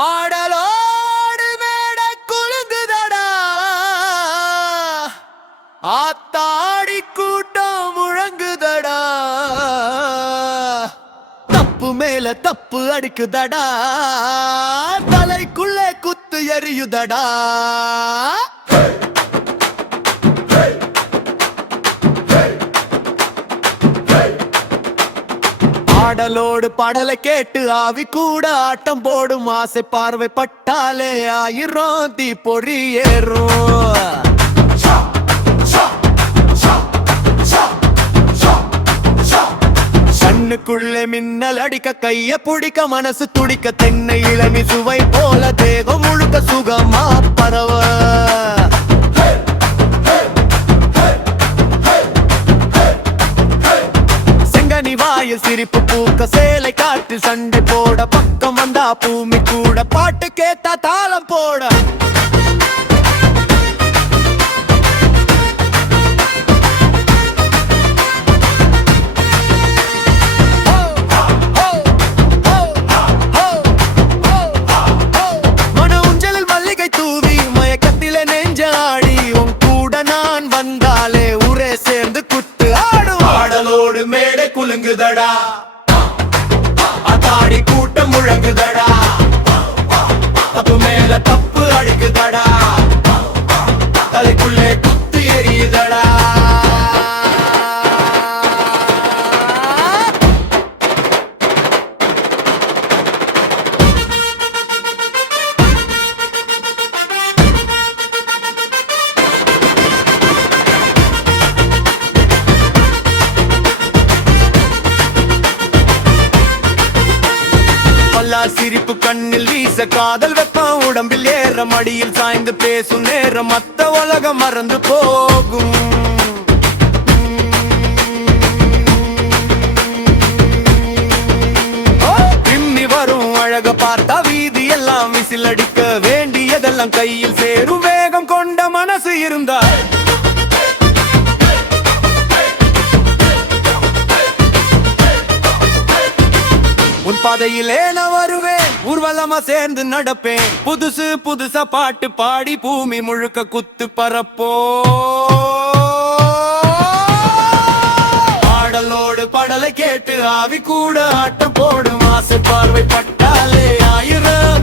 ஆடலோடு மேட குலுங்குதடா, ஆத்தாடி கூட்டம் முழங்குதடா, தப்பு மேல தப்பு அடிக்குதடா, தலைக்குள்ளே குத்து எறியுதடா. ஆடலோடு பாடலை கேட்டு ஆவி கூட ஆட்டம் போடும், ஆசை பார்வை பட்டாலே ஆயிரம் தீ பொறி ஏறும். கண்ணுக்குள்ளே மின்னல் அடிக்க, கைய புடிக்க, மனசு துடிக்க, தென்னை இளநி சுவை போல தேகம் முழுக்க சுகமா பரவ. சிரிப்பு பூக்க, சேலை காட்டு சண்டை போட, பக்கம் வந்தா பூமி கூட பாட்டு கேட்டா தாளம் போட. மன ஊஞ்சலில் மல்லிகை தூவி, மயக்கத்திலே நெஞ்சாடி, உன் கூட நான் வந்தாலே ஊரே சேர்ந்து குத்து ஆடும். ஆடலோடு மேடை குலுங்குதடா, அத்தாடி கூட்டம் முழங்குதடா, தப்பு மேல தப்பு அடிக்குதடா, தலைக்குள்ளே குத்து எரியுதடா. சிரிப்பு கண்ணில் வீச, காதல் வெப்பம் உடம்பில் ஏற, மடியில் சாய்ந்து பேசும் நேரம் மத்த உலகம் மறந்து போகும். பின்னி வரும் அழக பார்த்தா வீதி எல்லாம் விசில் அடிக்க, வேண்டியதெல்லாம் கையில் சேரும் வேகம் கொண்ட மனசு இருந்தா. உன் பாதையிலே நான் வருவேன், ஊர்வலமா சேர்ந்து நடப்பேன், புதுசு புதுசா பாட்டு பாடி பூமி முழுக்க குத்து பரப்போ. பாடலோடு பாடலை கேட்டு ஆவி கூட ஆட்டம் போடும், ஆசை பார்வை பட்டாலே ஆயிரம்